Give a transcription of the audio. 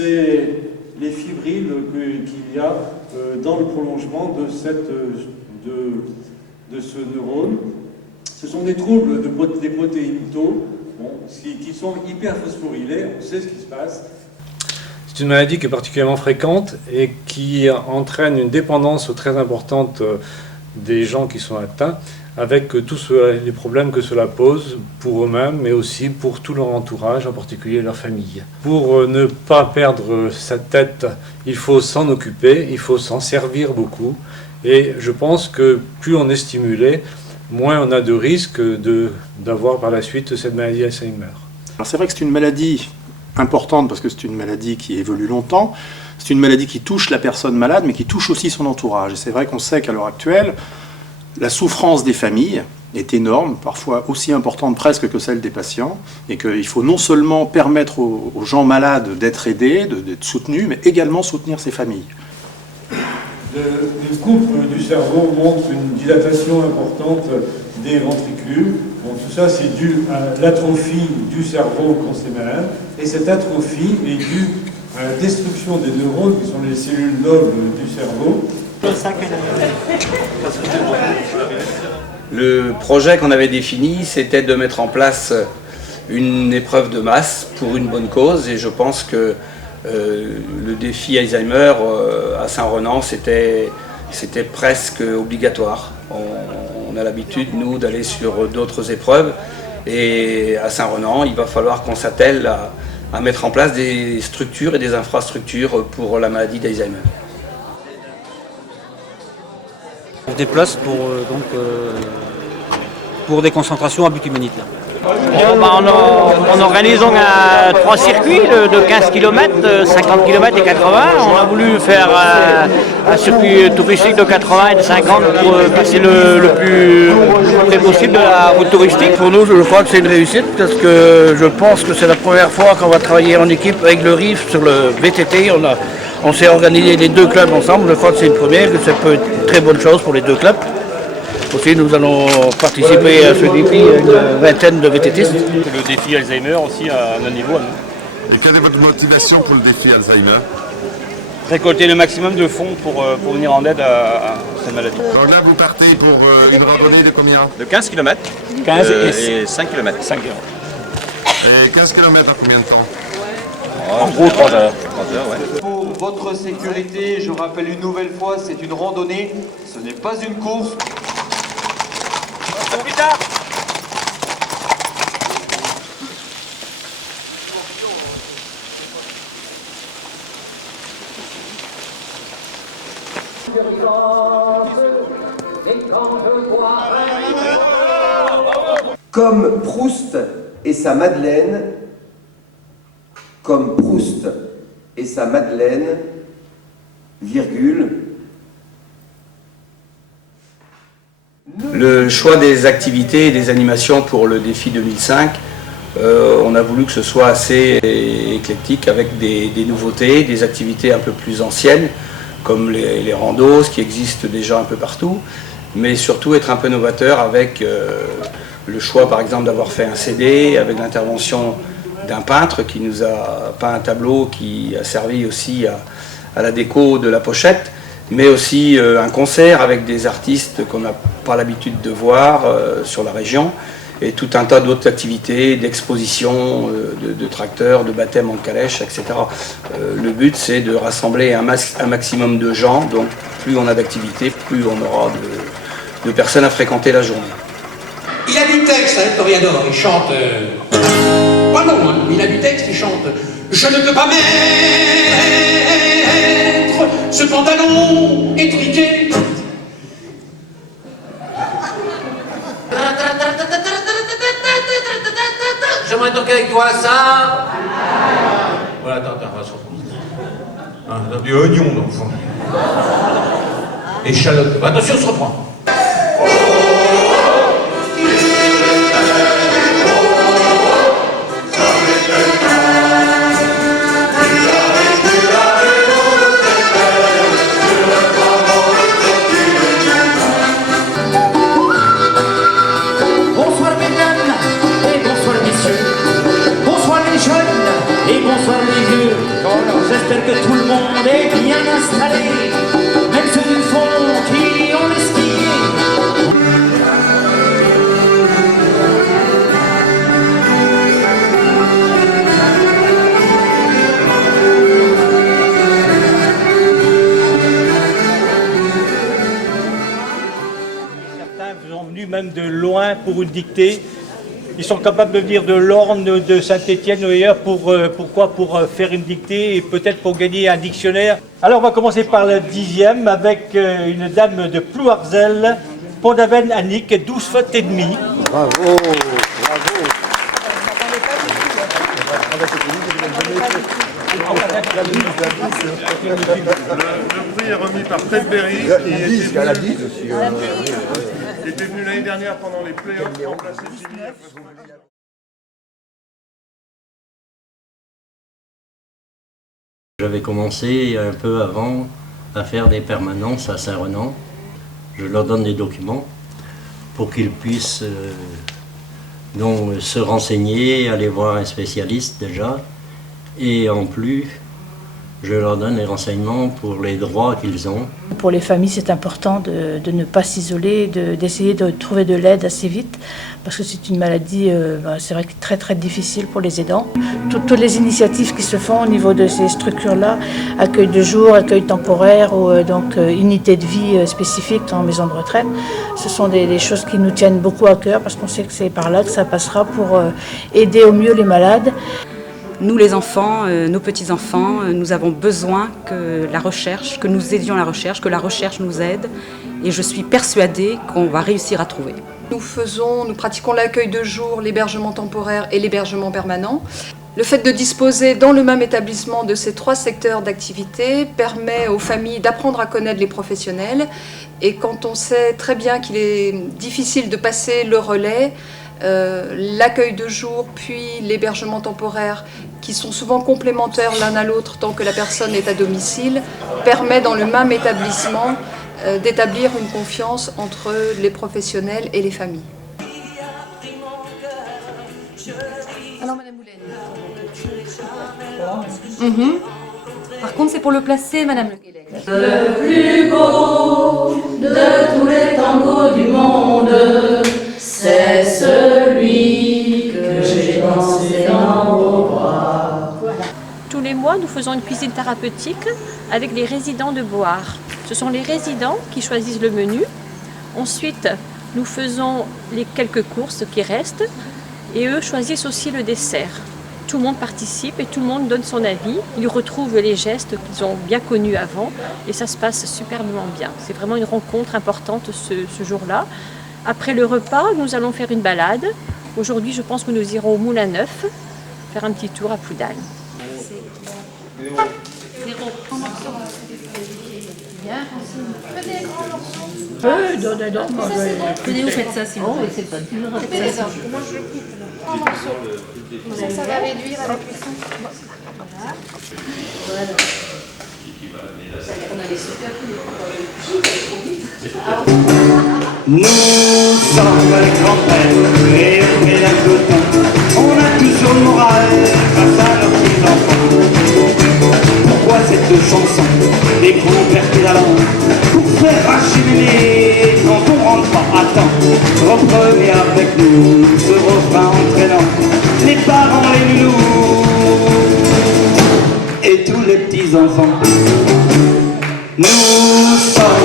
c'est les fibrilles qu'il y a dans le prolongement de ce neurone. Ce sont des troubles des protéines tau qui sont hyperphosphorylés, on sait ce qui se passe. C'est une maladie qui est particulièrement fréquente et qui entraîne une dépendance très importante des gens qui sont atteints, avec tous les problèmes que cela pose pour eux-mêmes, mais aussi pour tout leur entourage, en particulier leur famille. Pour ne pas perdre sa tête, il faut s'en occuper, il faut s'en servir beaucoup, et je pense que plus on est stimulé, moins on a de risques d'avoir par la suite cette maladie Alzheimer. Alors c'est vrai que c'est une maladie importante parce que c'est une maladie qui évolue longtemps, c'est une maladie qui touche la personne malade mais qui touche aussi son entourage. Et c'est vrai qu'on sait qu'à l'heure actuelle, la souffrance des familles est énorme, parfois aussi importante presque que celle des patients, et qu'il faut non seulement permettre aux gens malades d'être aidés, d'être soutenus, mais également soutenir ces familles. Une coupe du cerveau montre une dilatation importante des ventricules. Bon, tout ça, c'est dû à l'atrophie du cerveau quand c'est malade. Et cette atrophie est due à la destruction des neurones, qui sont les cellules nobles du cerveau. Le projet qu'on avait défini, c'était de mettre en place une épreuve de masse pour une bonne cause. Et je pense que le défi Alzheimer à Saint-Renan, c'était presque obligatoire. On a l'habitude, nous, d'aller sur d'autres épreuves. Et à Saint-Renan, il va falloir qu'on s'attelle à mettre en place des structures et des infrastructures pour la maladie d'Alzheimer. On se déplace pour des concentrations à but humanitaire. On organise donc 3 circuits de 15 km, 50 km et 80. On a voulu faire un circuit touristique de 80 et de 50 pour passer le plus près possible de la route touristique. Pour nous, je crois que c'est une réussite parce que je pense que c'est la première fois qu'on va travailler en équipe avec le RIF sur le VTT. On s'est organisé les deux clubs ensemble. Je crois que c'est une première, que ça peut être une très bonne chose pour les deux clubs. Aussi, nous allons participer à ce défi, une vingtaine de VTTistes. Le défi Alzheimer aussi à un niveau à nous. Et quelle est votre motivation pour le défi Alzheimer? Récolter le maximum de fonds pour venir en aide à cette maladie. Donc là, vous partez pour une randonnée de combien? De 15 km 15 et 5 km. 5 km. Et 15 km en combien de temps? En gros, 3 heures. 3 heures, ouais. Pour votre sécurité, je rappelle une nouvelle fois, c'est une randonnée, ce n'est pas une course. À plus tard. Comme Proust et sa Madeleine, comme Proust et sa Madeleine, virgule. Le choix des activités et des animations pour le défi 2005, on a voulu que ce soit assez éclectique avec des nouveautés, des activités un peu plus anciennes, comme les randos, ce qui existe déjà un peu partout, mais surtout être un peu novateur avec le choix par exemple d'avoir fait un CD, avec l'intervention d'un peintre qui nous a peint un tableau qui a servi aussi à la déco de la pochette, mais aussi un concert avec des artistes qu'on n'a pas l'habitude de voir sur la région, et tout un tas d'autres activités, d'expositions, de tracteurs, de baptêmes en calèche, etc. Le but, c'est de rassembler un maximum de gens, donc plus on a d'activités, plus on aura de personnes à fréquenter la journée. Il a du texte, hein, Toréador, il chante... Oh non, hein, il a du texte, il chante... Je ne peux pas mettre ce pantalon étriqué. J'aimerais toquer avec toi ça. Voilà, attends, on va se reprendre. Du oignon, dans le fond. Échalote. Attention, on se reprend. Bonsoir les jeunes et bonsoir les vieux. J'espère que tout le monde est bien installé, même ceux du fond qui ont les skiés. Certains sont venus même de loin pour une dictée. Ils sont capables de venir de l'Orne, de Saint-Étienne ou ailleurs pour faire une dictée et peut-être pour gagner un dictionnaire. Alors on va commencer par le 10e avec une dame de Plouarzel, Pont-d'Aven Annick, 12 fautes et demie. Bravo, bravo. Le prix est remis par Ted Berry, qui était venu l'année dernière pendant les playoffs pour remplacer Jimmy. J'avais commencé un peu avant à faire des permanences à Saint-Renan. Je leur donne des documents pour qu'ils puissent donc se renseigner, aller voir un spécialiste déjà. Et en plus, je leur donne les renseignements pour les droits qu'ils ont. Pour les familles, c'est important de ne pas s'isoler, d'essayer de trouver de l'aide assez vite, parce que c'est une maladie, c'est vrai, très très difficile pour les aidants. Toutes les initiatives qui se font au niveau de ces structures-là, accueil de jour, accueil temporaire, ou donc unité de vie spécifique en maison de retraite, ce sont des choses qui nous tiennent beaucoup à cœur, parce qu'on sait que c'est par là que ça passera pour aider au mieux les malades. Nous les enfants, nos petits-enfants, nous avons besoin que la recherche, que nous aidions la recherche, que la recherche nous aide, et je suis persuadée qu'on va réussir à trouver. Nous pratiquons l'accueil de jour, l'hébergement temporaire et l'hébergement permanent. Le fait de disposer dans le même établissement de ces 3 secteurs d'activité permet aux familles d'apprendre à connaître les professionnels, et quand on sait très bien qu'il est difficile de passer le relais, l'accueil de jour puis l'hébergement temporaire, qui sont souvent complémentaires l'un à l'autre tant que la personne est à domicile, permet dans le même établissement d'établir une confiance entre les professionnels et les familles. Alors Madame Moulin. Par contre c'est pour le placer Madame Le Guélec. Le plus beau de tous les tangos du monde, c'est celui que j'ai dansé dans vos bras. Tous les mois, nous faisons une cuisine thérapeutique avec les résidents de Beauharre. Ce sont les résidents qui choisissent le menu. Ensuite, nous faisons les quelques courses qui restent et eux choisissent aussi le dessert. Tout le monde participe et tout le monde donne son avis. Ils retrouvent les gestes qu'ils ont bien connus avant et ça se passe superbement bien. C'est vraiment une rencontre importante ce jour-là. Après le repas, nous allons faire une balade. Aujourd'hui, je pense que nous irons au Moulin Neuf, faire un petit tour à Ploudal. Tenez, vous faites ça si vous voulez, c'est pas dur. Ça va réduire à la cuisson. Voilà. On a les super Nous sommes les grands-pères et on est d'un côté. On a toujours le moral face à leurs petits-enfants. Pourquoi cette chanson des grands-pères pédalants pour faire arracher les nez quand on rentre pas à temps? Reprenez avec nous ce refrain entraînant les parents, les loulous et tous les petits-enfants. Nous sommes